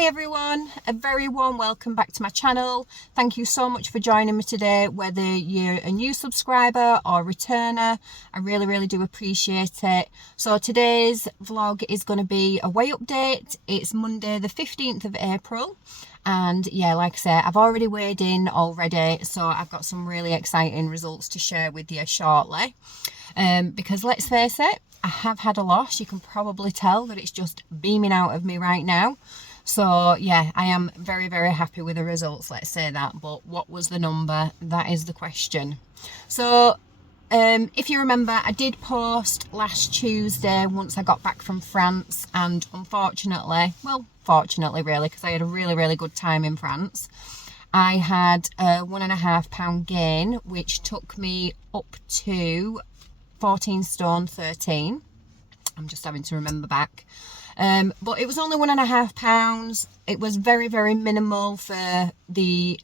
Hey everyone, a very warm welcome back to my channel. Thank you so much for joining me today, whether you're a new subscriber or returner. I really do appreciate it. So today's vlog is going to be a weigh update. It's Monday the 15th of April. And yeah, like I say, I've already weighed in already, so I've got some really exciting results to share with you shortly. Because let's face it, I have had a loss. You can probably tell that it's just beaming out of me right now. So yeah, I am very happy with the results, let's say that. But what was the number? That is the question. So if you remember, I did post last Tuesday once I got back from France, and unfortunately, well, fortunately really, because I had a really good time in France, I had a 1.5 pound gain, which took me up to 14 stone 13. I'm just having to remember back. But it was only 1.5 pounds. It was very minimal for the...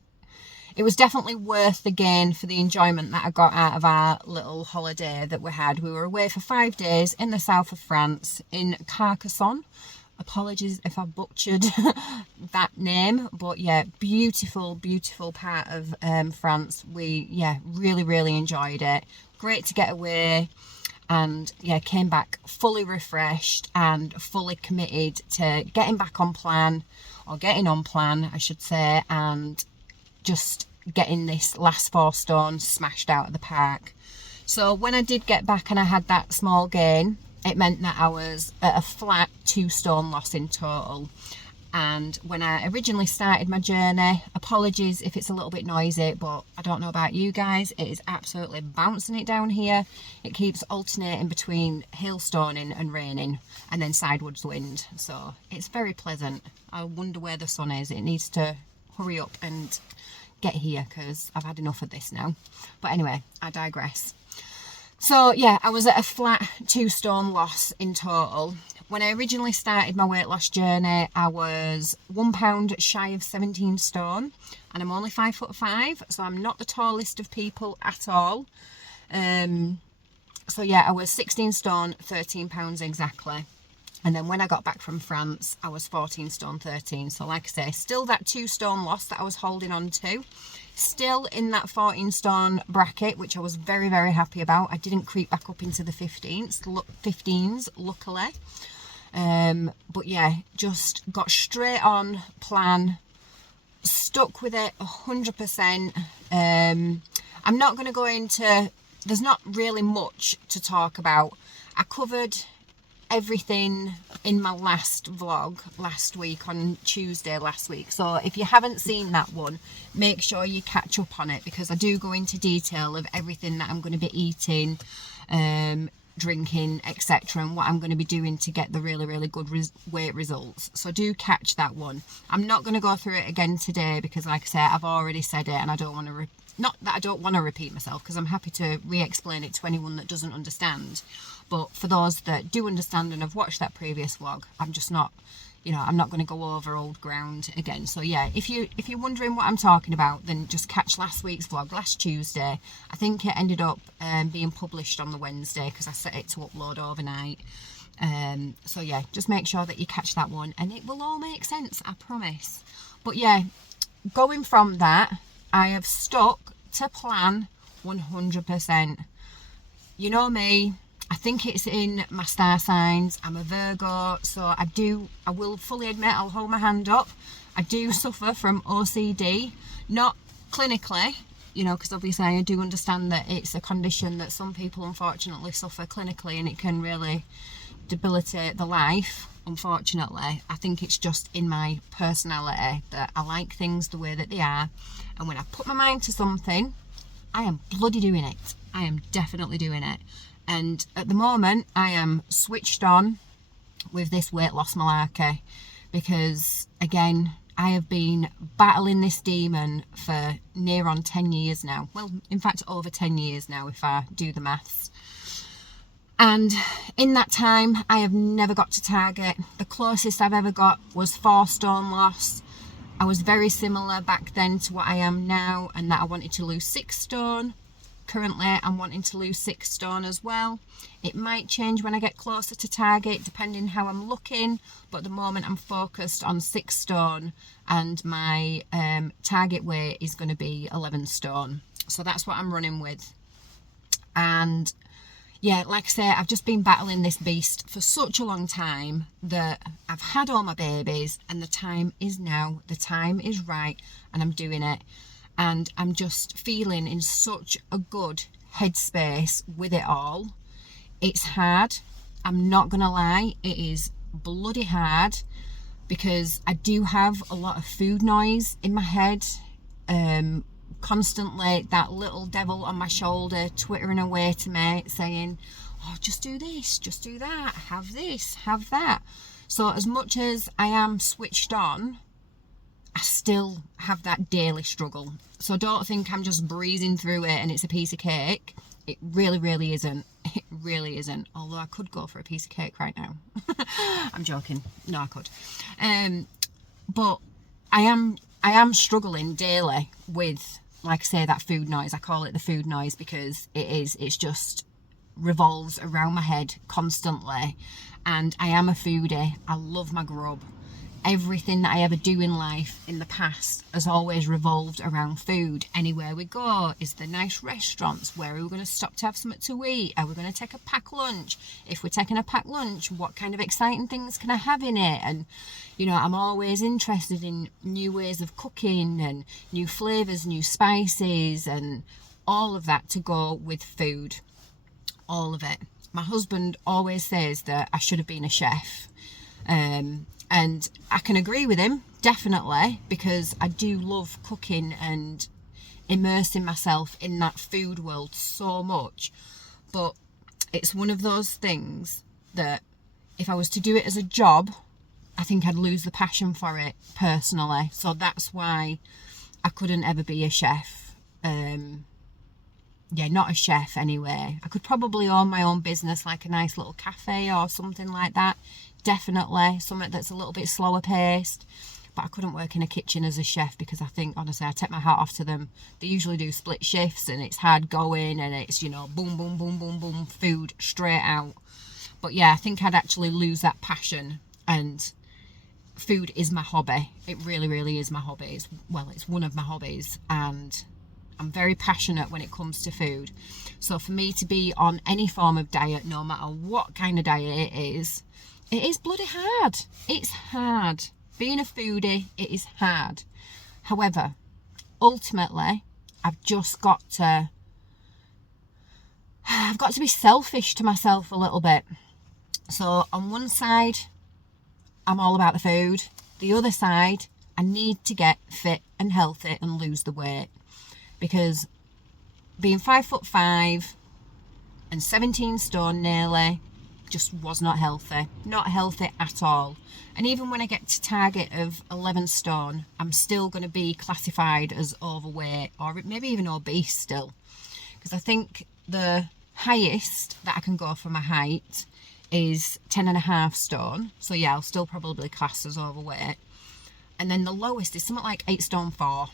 It was definitely worth the gain for the enjoyment that I got out of our little holiday that we had. We were away for 5 days in the south of France, in Carcassonne. Apologies if I butchered that name, but yeah, beautiful part of France. We, yeah, really enjoyed it. Great to get away. And yeah, came back fully refreshed and fully committed to getting back on plan, or getting on plan I should say, and just getting this last 4 stone smashed out of the park. So when I did get back and I had that small gain, it meant that I was at a flat 2 stone loss in total. And when I originally started my journey, apologies if it's a little bit noisy, but I don't know about you guys, it is absolutely bouncing it down here. It keeps alternating between hailstoning and raining, and then sideways wind. So it's very pleasant. I wonder where the sun is. It needs to hurry up and get here because I've had enough of this now. But anyway, I digress. So yeah, I was at a flat 2 stone loss in total. When I originally started my weight loss journey, I was 1 pound shy of 17 stone, and I'm only 5'5", so I'm not the tallest of people at all. So yeah, I was 16 stone, 13 pounds exactly. And then when I got back from France, I was 14 stone 13. So like I say, still that 2 stone loss that I was holding on to. Still in that 14 stone bracket, which I was very happy about. I didn't creep back up into the 15s, luckily. But yeah, just got straight on plan, stuck with it 100%. I'm not going to go into, there's not really much to talk about. I covered everything in my last vlog last week, on Tuesday last week. So if you haven't seen that one, make sure you catch up on it, because I do go into detail of everything that I'm going to be eating, drinking, etc., and what I'm going to be doing to get the really good weight results. So do catch that one. I'm not going to go through it again today, because like I say, I've already said it, and I don't want to not that I don't want to repeat myself, because I'm happy to re-explain it to anyone that doesn't understand. But for those that do understand and have watched that previous vlog, I'm just not, you know, I'm not going to go over old ground again. So yeah, if you're wondering what I'm talking about, then just catch last week's vlog, last Tuesday. I think it ended up being published on the Wednesday, because I set it to upload overnight. So yeah, just make sure that you catch that one, and it will all make sense, I promise. But yeah, going from that, I have stuck to plan 100%. You know me, I think it's in my star signs. I'm a Virgo, so I will fully admit, I'll hold my hand up, I do suffer from OCD. Not clinically, you know, because obviously I do understand that it's a condition that some people unfortunately suffer clinically, and it can really debilitate the life, unfortunately. I think it's just in my personality that I like things the way that they are, and when I put my mind to something, I am bloody doing it. I am definitely doing it. And at the moment, I am switched on with this weight loss malarkey, because again, I have been battling this demon for near on 10 years now. Well, in fact, over 10 years now, if I do the maths. And in that time, I have never got to target. The closest I've ever got was 4 stone loss. I was very similar back then to what I am now, and that I wanted to lose 6 stone. Currently I'm wanting to lose 6 stone as well. It might change when I get closer to target depending how I'm looking, but at the moment I'm focused on 6 stone, and my target weight is going to be 11 stone. So that's what I'm running with. And yeah, like I say, I've just been battling this beast for such a long time that I've had all my babies, and the time is now. The time is right, and I'm doing it. And I'm just feeling in such a good headspace with it all. It's hard. I'm not going to lie. It is bloody hard, because I do have a lot of food noise in my head. Constantly that little devil on my shoulder twittering away to me saying, oh, just do this, just do that, have this, have that. So as much as I am switched on, I still have that daily struggle. So don't think I'm just breezing through it and it's a piece of cake. It really, really isn't. It really isn't. Although I could go for a piece of cake right now. I'm joking. No, I could. But I am struggling daily with, like I say, that food noise. I call it the food noise because it's just revolves around my head constantly. And I am a foodie. I love my grub. Everything that I ever do in life in the past has always revolved around food. Anywhere we go, is there nice restaurants? Where are we going to stop to have something to eat? Are we going to take a packed lunch? If we're taking a packed lunch, what kind of exciting things can I have in it? And you know, I'm always interested in new ways of cooking and new flavours, new spices, and all of that to go with food. All of it. My husband always says that I should have been a chef. And I can agree with him, definitely, because I do love cooking and immersing myself in that food world so much. But it's one of those things that if I was to do it as a job, I think I'd lose the passion for it personally. So that's why I couldn't ever be a chef. Yeah, not a chef anyway. I could probably own my own business, like a nice little cafe or something like that. Definitely something that's a little bit slower paced, but I couldn't work in a kitchen as a chef because I think, honestly, I take my hat off to them. They usually do split shifts and it's hard going and it's, you know, boom, boom, boom, boom, boom, food straight out. But yeah, I think I'd actually lose that passion, and food is my hobby. It really, really is my hobby. It's one of my hobbies, and I'm very passionate when it comes to food. So for me to be on any form of diet, no matter what kind of diet it is bloody hard. It's hard. Being a foodie, it is hard. However, ultimately, I've got to be selfish to myself a little bit. So on one side, I'm all about the food. The other side, I need to get fit and healthy and lose the weight. Because being 5'5" and 17 stone nearly just was not healthy at all. And even when I get to target of 11 stone, I'm still going to be classified as overweight or maybe even obese still, because I think the highest that I can go for my height is 10.5 stone. So yeah, I'll still probably class as overweight. And then the lowest is something like 8 stone 4.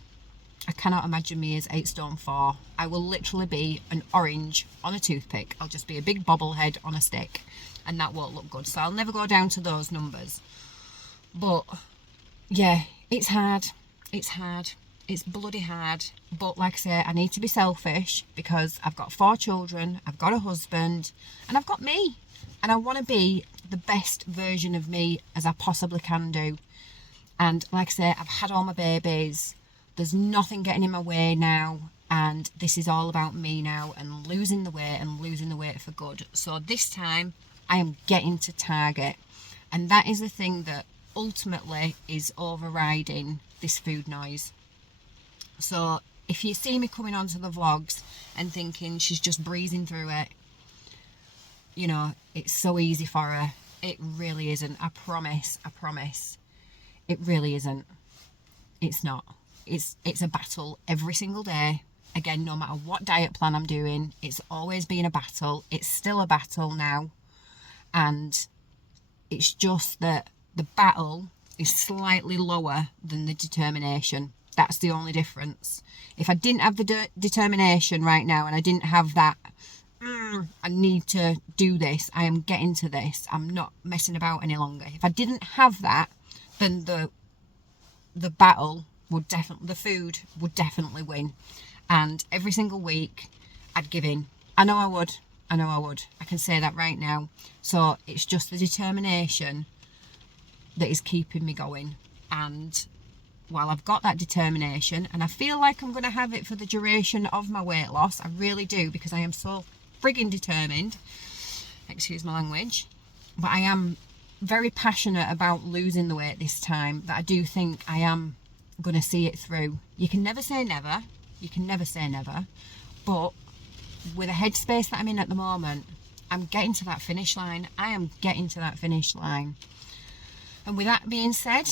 I cannot imagine me as 8 stone 4. I will literally be an orange on a toothpick. I'll just be a big bobblehead on a stick, and that won't look good. So I'll never go down to those numbers. But yeah, it's hard. It's hard. It's bloody hard. But like I say, I need to be selfish because I've got 4 children, I've got a husband, and I've got me. And I want to be the best version of me as I possibly can do. And like I say, I've had all my babies. There's nothing getting in my way now, and this is all about me now and losing the weight for good. So this time I am getting to target, and that is the thing that ultimately is overriding this food noise. So if you see me coming onto the vlogs and thinking she's just breezing through it, you know, it's so easy for her. It really isn't. I promise. It really isn't. It's not. It's a battle every single day. Again, no matter what diet plan I'm doing, it's always been a battle. It's still a battle now. And it's just that the battle is slightly lower than the determination. That's the only difference. If I didn't have the determination right now, and I didn't have that, I need to do this, I am getting to this, I'm not messing about any longer. If I didn't have that, then the battle would definitely, the food would definitely win. And every single week I'd give in. I know I would. I can say that right now. So it's just the determination that is keeping me going. And while I've got that determination, and I feel like I'm going to have it for the duration of my weight loss, I really do, because I am so frigging determined, excuse my language, but I am very passionate about losing the weight this time, that I do think I am going to see it through. You can never say never, but with the headspace that I'm in at the moment, I'm getting to that finish line. I am getting to that finish line. And with that being said,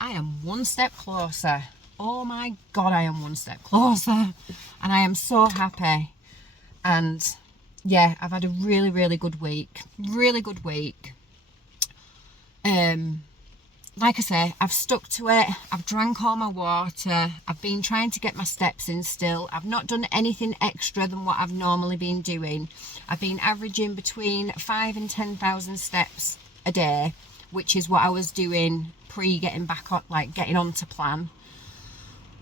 I am one step closer. Oh my God, I am one step closer. And I am so happy. And yeah, I've had a really, really good week. Really good week. Like I say, I've stuck to it. I've drank all my water. I've been trying to get my steps in still. I've not done anything extra than what I've normally been doing. I've been averaging between 5,000 and 10,000 steps a day, which is what I was doing pre getting back on, like getting on to plan.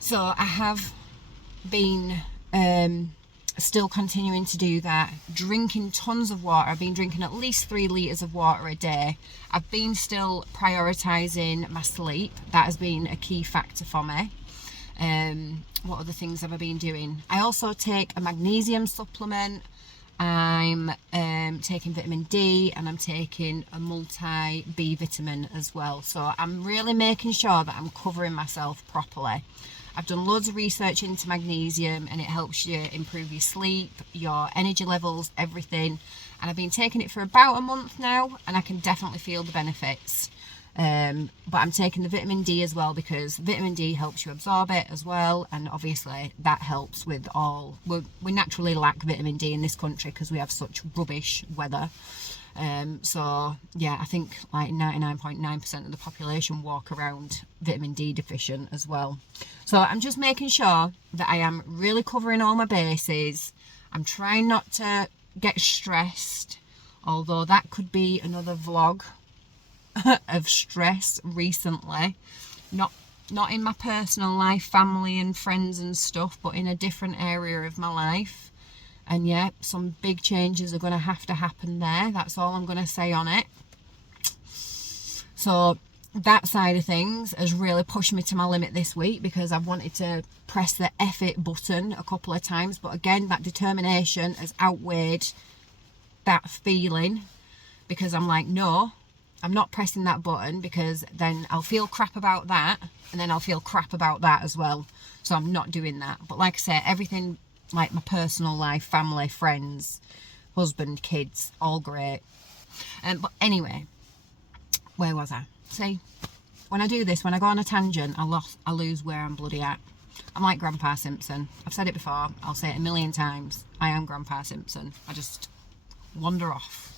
So I have been still continuing to do that, drinking tons of water. I've been drinking at least 3 litres of water a day. I've been still prioritising my sleep. That has been a key factor for me. What other things have I been doing? I also take a magnesium supplement. I'm taking vitamin D, and I'm taking a multi-B vitamin as well. So I'm really making sure that I'm covering myself properly. I've done loads of research into magnesium, and it helps you improve your sleep, your energy levels, everything. And I've been taking it for about a month now, and I can definitely feel the benefits. But I'm taking the vitamin D as well, because vitamin D helps you absorb it as well, and obviously that helps with all. We naturally lack vitamin D in this country because we have such rubbish weather. So yeah, I think like 99.9% of the population walk around vitamin D deficient as well. So I'm just making sure that I am really covering all my bases. I'm trying not to get stressed, although that could be another vlog of stress recently. Not in my personal life, family and friends and stuff, but in a different area of my life. And yeah, some big changes are going to happen there. That's all I'm going to say on it. So that side of things has really pushed me to my limit this week, because I've wanted to press the F it button a couple of times. But again, that determination has outweighed that feeling, because I'm like, no, I'm not pressing that button, because then I'll feel crap about that, and then I'll feel crap about that as well. So I'm not doing that. But like I say, everything, like my personal life, family, friends, husband, kids, all great. But anyway, where was I? See, when I do this, when I go on a tangent, I lose where I'm bloody at. I'm like Grandpa Simpson. I've said it before, I'll say it a million times. I am Grandpa Simpson. I just wander off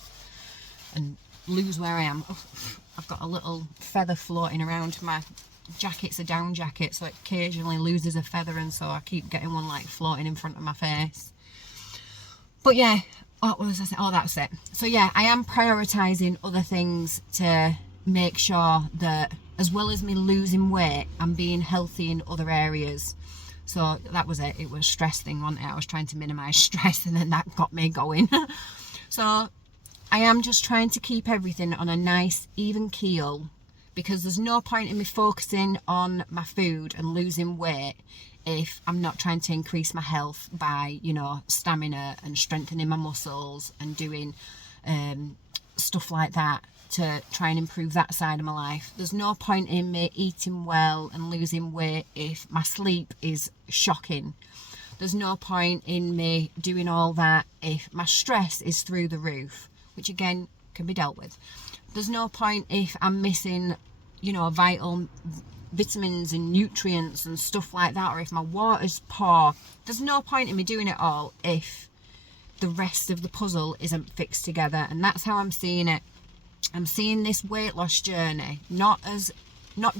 and lose where I am. Oh, I've got a little feather floating around. My jacket's a down jacket, so it occasionally loses a feather, and so I keep getting one like floating in front of my face. But yeah, what was I saying? Oh, that's it. So yeah, I am prioritising other things to make sure that, as well as me losing weight, I'm being healthy in other areas. So that was it. It was a stress thing, wasn't it? I was trying to minimise stress, and then that got me going. So I am just trying to keep everything on a nice, even keel, because there's no point in me focusing on my food and losing weight if I'm not trying to increase my health by, you know, stamina and strengthening my muscles and doing stuff like that to try and improve that side of my life. There's no point in me eating well and losing weight if my sleep is shocking. There's no point in me doing all that if my stress is through the roof, which again can be dealt with. There's no point if I'm missing, you know, vital vitamins and nutrients and stuff like that, or if my water's poor. There's no point in me doing it all if the rest of the puzzle isn't fixed together. And that's how I'm seeing it. I'm seeing this weight loss journey not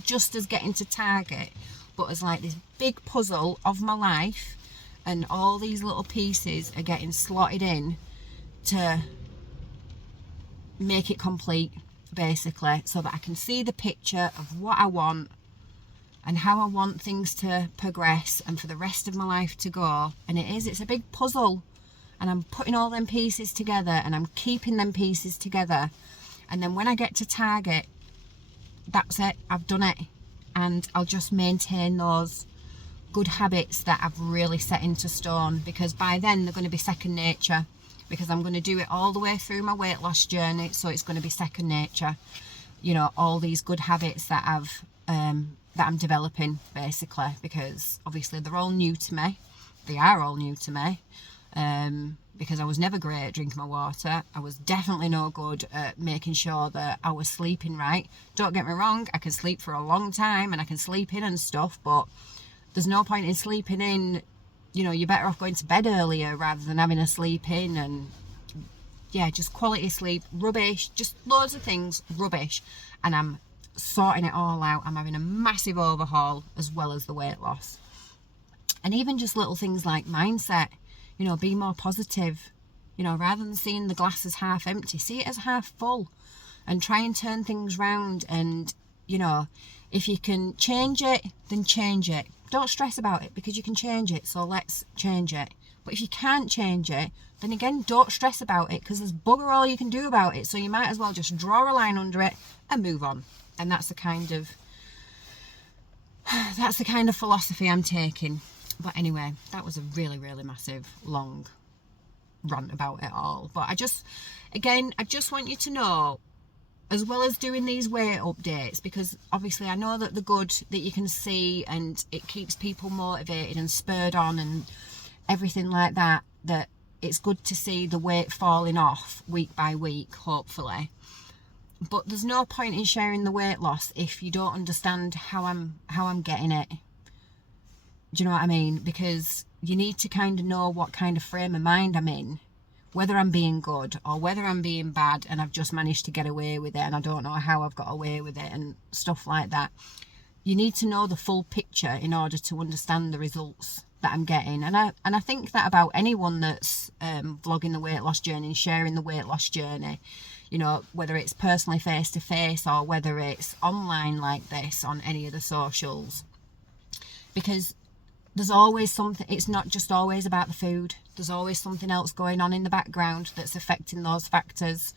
just as getting to target, but as like this big puzzle of my life, and all these little pieces are getting slotted in to make it complete, basically, so that I can see the picture of what I want and how I want things to progress and for the rest of my life to go. And it's a big puzzle, and I'm putting all them pieces together, and I'm keeping them pieces together, and then when I get to target, that's it, I've done it, and I'll just maintain those good habits that I've really set into stone, because by then they're going to be second nature, because I'm going to do it all the way through my weight loss journey, so it's going to be second nature, you know, all these good habits that I'm developing, basically, because obviously they're all new to me. They are all new to me, because I was never great at drinking my water. I was definitely no good at making sure that I was sleeping right. Don't get me wrong, I can sleep for a long time and I can sleep in and stuff, but there's no point in sleeping in. You know, you're better off going to bed earlier rather than having a sleep in. And yeah, just quality sleep, rubbish, just loads of things, rubbish. And I'm sorting it all out. I'm having a massive overhaul as well as the weight loss. And even just little things like mindset, you know, be more positive, you know, rather than seeing the glass as half empty, see it as half full, and try and turn things round. And, you know, if you can change it, then change it. Don't stress about it, because you can change it, so let's change it. But if you can't change it, then again, don't stress about it, because there's bugger all you can do about it, so you might as well just draw a line under it and move on. And that's the kind of philosophy I'm taking. But anyway, that was a really, really massive, long rant about it all. But I just want you to know, as well as doing these weight updates, because obviously I know that the good that you can see, and it keeps people motivated and spurred on and everything like that, that it's good to see the weight falling off week by week, hopefully. But there's no point in sharing the weight loss if you don't understand how I'm getting it. Do you know what I mean? Because you need to kind of know what kind of frame of mind I'm in, whether I'm being good or whether I'm being bad, and I've just managed to get away with it and I don't know how I've got away with it and stuff like that. You need to know the full picture in order to understand the results that I'm getting. And I think that about anyone that's vlogging the weight loss journey and sharing the weight loss journey, you know, whether it's personally face to face or whether it's online like this on any of the socials, because there's always something. It's not just always about the food. There's always something else going on in the background that's affecting those factors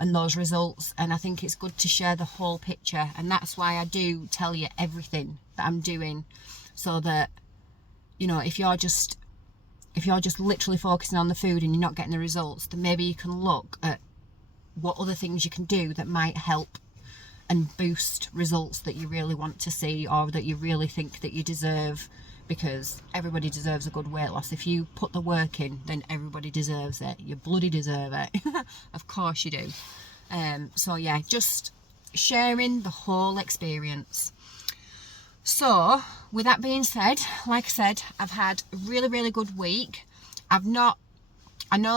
and those results. And I think it's good to share the whole picture. And that's why I do tell you everything that I'm doing, so that, you know, if you're just literally focusing on the food and you're not getting the results, then maybe you can look at what other things you can do that might help and boost results that you really want to see, or that you really think that you deserve. Because everybody deserves a good weight loss. If you put the work in, then everybody deserves it. You bloody deserve it. Of course you do. So yeah, just sharing the whole experience. So with that being said, like I said, I've had a really, really good week. I know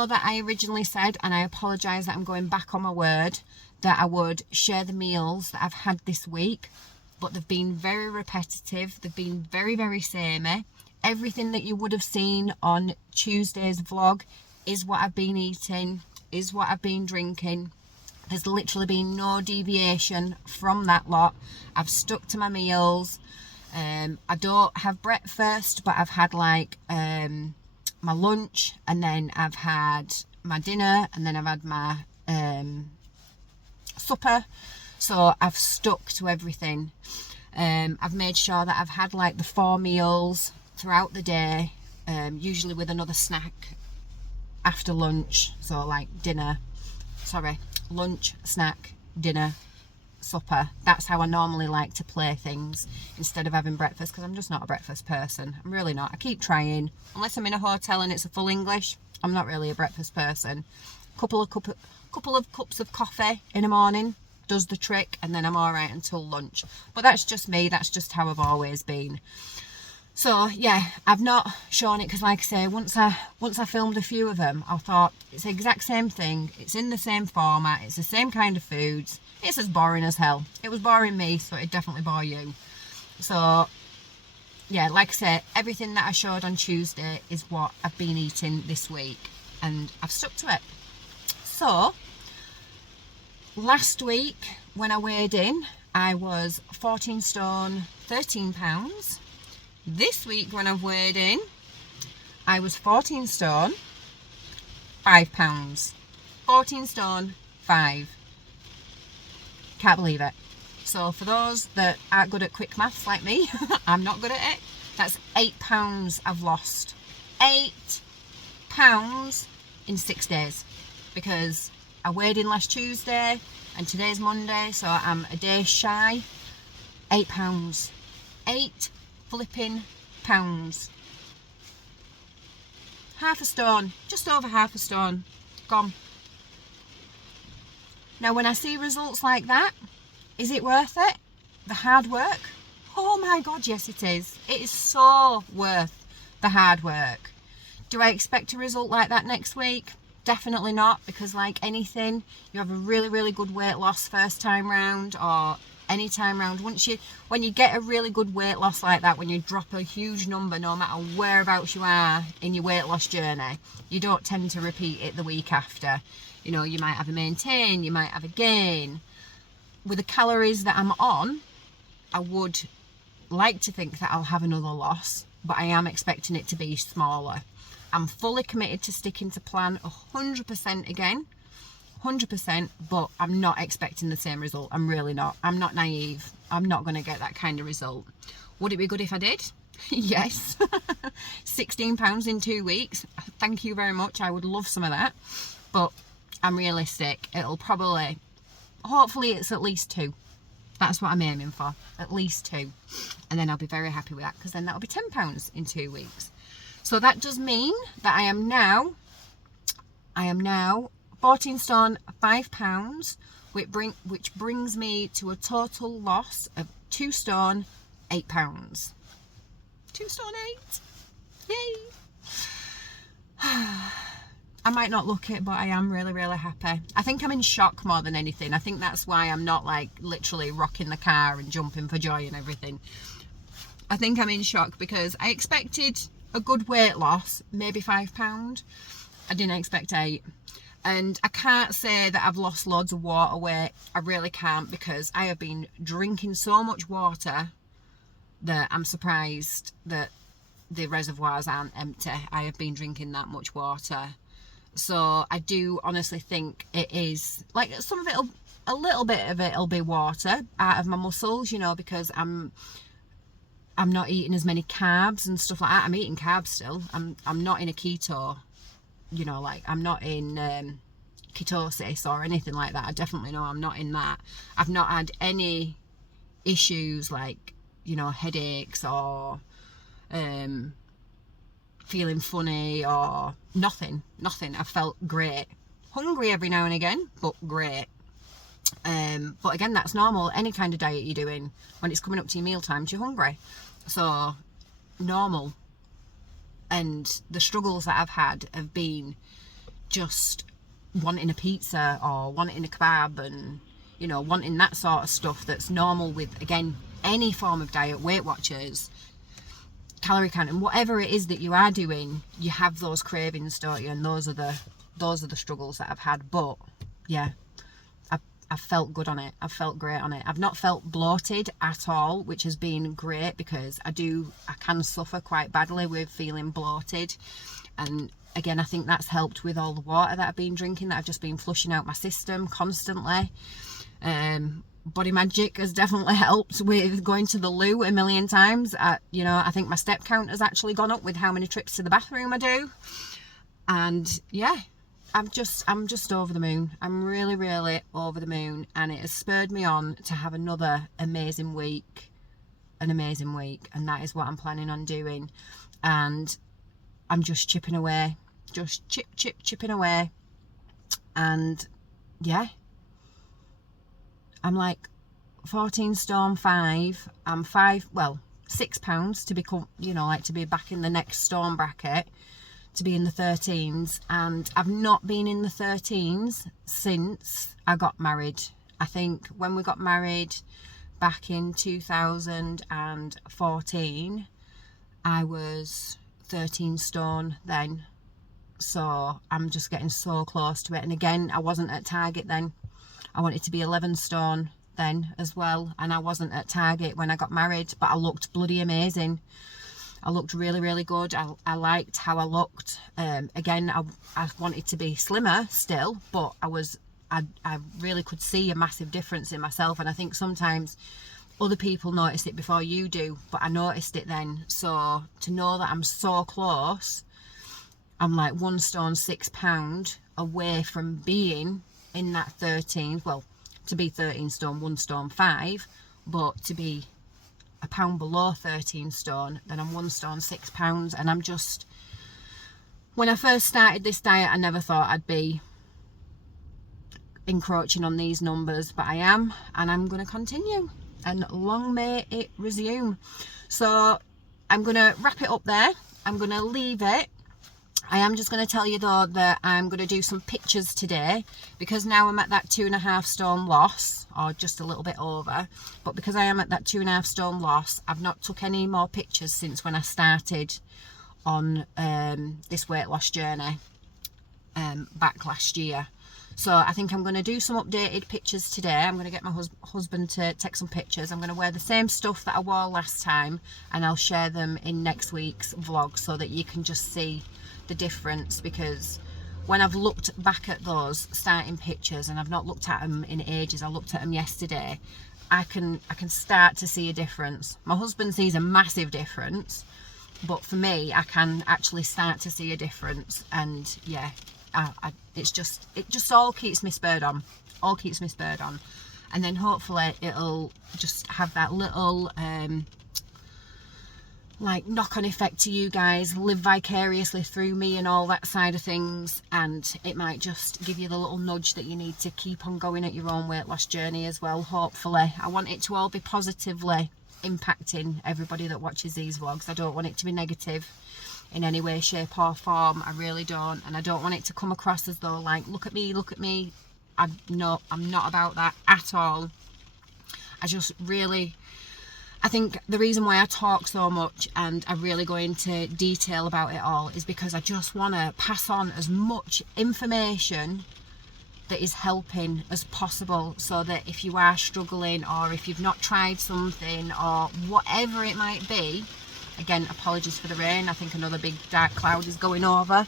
that I originally said, and I apologise that I'm going back on my word, that I would share the meals that I've had this week. But they've been very repetitive. They've been very, very samey. Everything that you would have seen on Tuesday's vlog is what I've been eating, is what I've been drinking. There's literally been no deviation from that lot. I've stuck to my meals. I don't have breakfast, but I've had like my lunch, and then I've had my dinner, and then I've had my supper. So I've stuck to everything. I've made sure that I've had like the 4 meals throughout the day, usually with another snack after lunch. So like lunch, snack, dinner, supper. That's how I normally like to play things, instead of having breakfast, because I'm just not a breakfast person. I'm really not. I keep trying. Unless I'm in a hotel and it's a full English, I'm not really a breakfast person. Couple of cups of coffee in the morning does the trick, and then I'm all right until lunch. But that's just me. That's just how I've always been. So yeah, I've not shown it because, like I say, once I filmed a few of them, I thought it's the exact same thing. It's in the same format. It's the same kind of foods. It's as boring as hell. It was boring me, so it'd definitely bore you. So yeah, like I said, everything that I showed on Tuesday is what I've been eating this week, and I've stuck to it. So last week when I weighed in, I was 14 stone 13 pounds. This week when I've weighed in, I was 14 stone 5 pounds. 14 stone 5. Can't believe it. So for those that aren't good at quick maths like me, I'm not good at it, that's 8 pounds I've lost. 8 pounds in 6 days, because I weighed in last Tuesday and today's Monday, so I'm a day shy. 8 pounds. 8 flipping pounds. Half a stone, just over half a stone, gone. Now when I see results like that, is it worth it? The hard work? Oh my God, yes it is. It is so worth the hard work. Do I expect a result like that next week? Definitely not, because like anything, you have a really, really good weight loss first time round or any time round. When you get a really good weight loss like that, when you drop a huge number, no matter whereabouts you are in your weight loss journey, you don't tend to repeat it the week after. You know, you might have a maintain, you might have a gain. With the calories that I'm on, I would like to think that I'll have another loss, but I am expecting it to be smaller. I'm fully committed to sticking to plan 100% again, 100%, but I'm not expecting the same result. I'm really not. I'm not naive. I'm not going to get that kind of result. Would it be good if I did? Yes. 16 pounds in 2 weeks. Thank you very much. I would love some of that, but I'm realistic. It'll probably, hopefully it's at least 2. That's what I'm aiming for, at least 2. And then I'll be very happy with that, because then that'll be 10 pounds in 2 weeks. So that does mean that I am now 14 stone 5 pounds, which brings me to a total loss of 2 stone 8 pounds. 2 stone 8. Yay. I might not look it, but I am really, really happy. I think I'm in shock more than anything. I think that's why I'm not like literally rocking the car and jumping for joy and everything. I think I'm in shock because I expected a good weight loss, maybe 5 pounds. I didn't expect 8. And I can't say that I've lost loads of water weight. I really can't, because I have been drinking so much water that I'm surprised that the reservoirs aren't empty. I have been drinking that much water. So I do honestly think it is, like, some of it'll, a little bit of it'll be water out of my muscles, you know, because I'm not eating as many carbs and stuff like that. I'm eating carbs still. I'm not in a keto, you know, like I'm not in ketosis or anything like that. I definitely know I'm not in that. I've not had any issues like, you know, headaches or feeling funny or nothing. I felt great. Hungry every now and again, but great. But again, that's normal. Any kind of diet you're doing, when it's coming up to your meal times, you're hungry. So normal. And the struggles that I've had have been just wanting a pizza or wanting a kebab and, you know, wanting that sort of stuff that's normal with, again, any form of diet, Weight Watchers, calorie counting, whatever it is that you are doing, you have those cravings, don't you? And those are the struggles that I've had. But yeah, I've felt good on it. I've felt great on it. I've not felt bloated at all, which has been great, because I can suffer quite badly with feeling bloated. And again, I think that's helped with all the water that I've been drinking, that I've just been flushing out my system constantly. Body Magic has definitely helped with going to the loo a million times. You know, I think my step count has actually gone up with how many trips to the bathroom I do. And yeah, I'm just over the moon. I'm really, really over the moon, and it has spurred me on to have another amazing week, and that is what I'm planning on doing. And I'm just chipping away, just chipping away. And yeah, I'm like 14 stone 5. I'm 6 pounds to become, you know, like to be back in the next stone bracket, to be in the 13s. And I've not been in the 13s since I got married. I think when we got married back in 2014, I was 13 stone then, so I'm just getting so close to it. And again, I wasn't at target then. I wanted to be 11 stone then as well, and I wasn't at target when I got married, but I looked bloody amazing. I looked really, really good. I liked how I looked. Again, I wanted to be slimmer still, but I really could see a massive difference in myself. And I think sometimes other people notice it before you do, but I noticed it then. So to know that I'm so close, I'm like 1 stone 6 pound away from being in that 13, well, to be 13 stone 1 stone 5, but to be a pound below 13 stone, then I'm 1 stone 6 pounds. And I'm just, when I first started this diet, I never thought I'd be encroaching on these numbers, but I am, and I'm going to continue, and long may it resume. So I'm going to wrap it up there. I'm going to leave it. I am just going to tell you though that I'm going to do some pictures today, because now I'm at that 2.5 stone loss, or just a little bit over, but because I am at that 2.5 stone loss, I've not took any more pictures since when I started on this weight loss journey back last year. So I think I'm going to do some updated pictures today. I'm going to get my husband to take some pictures. I'm going to wear the same stuff that I wore last time, and I'll share them in next week's vlog so that you can just see the difference. Because when I've looked back at those starting pictures, and I've not looked at them in ages, I looked at them yesterday, I can start to see a difference. My husband sees a massive difference, but for me, I can actually start to see a difference. And yeah, it just all keeps me spurred on, and then hopefully it'll just have that little like knock-on effect to you guys, live vicariously through me and all that side of things, and it might just give you the little nudge that you need to keep on going at your own weight loss journey as well. Hopefully, I want it to all be positively impacting everybody that watches these vlogs. I don't want it to be negative in any way, shape or form. I really don't. And I don't want it to come across as though like, look at me. I'm not about that at all. I think the reason why I talk so much and I really go into detail about it all is because I just want to pass on as much information that is helping as possible, so that if you are struggling, or if you've not tried something, or whatever it might be, again, apologies for the rain, I think another big dark cloud is going over,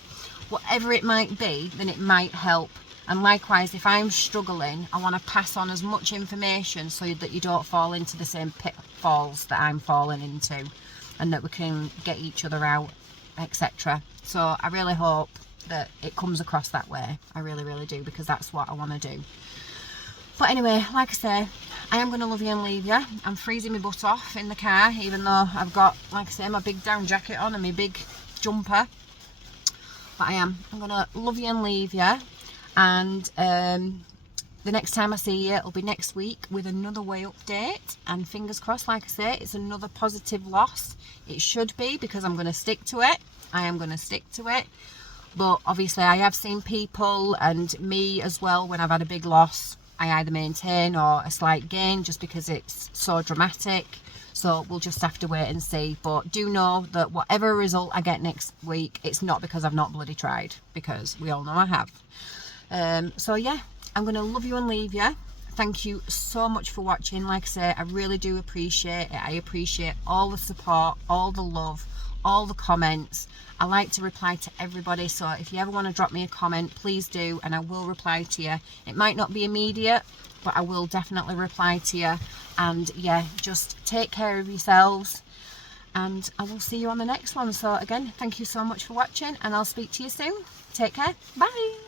whatever it might be, then it might help. And likewise, if I'm struggling, I want to pass on as much information so that you don't fall into the same pitfalls that I'm falling into, and that we can get each other out, etc. So I really hope that it comes across that way. I really, really do, because that's what I want to do. But anyway, like I say, I am going to love you and leave you. I'm freezing my butt off in the car, even though I've got, like I say, my big down jacket on and my big jumper. But I'm going to love you and leave you. And the next time I see you, it'll be next week with another weigh update. And fingers crossed, like I say, it's another positive loss. It should be, because I'm going to stick to it. I am going to stick to it. But obviously I have seen people, and me as well, when I've had a big loss, I either maintain or a slight gain, just because it's so dramatic. So we'll just have to wait and see. But do know that whatever result I get next week, it's not because I've not bloody tried, because we all know I have. So yeah, I'm going to love you and leave you. Thank you so much for watching. Like I say, I really do appreciate it. I appreciate all the support, all the love, all the comments. I like to reply to everybody, so if you ever want to drop me a comment, please do, and I will reply to you. It might not be immediate, but I will definitely reply to you. And yeah, just take care of yourselves, and I will see you on the next one. So again, thank you so much for watching, and I'll speak to you soon. Take care. Bye.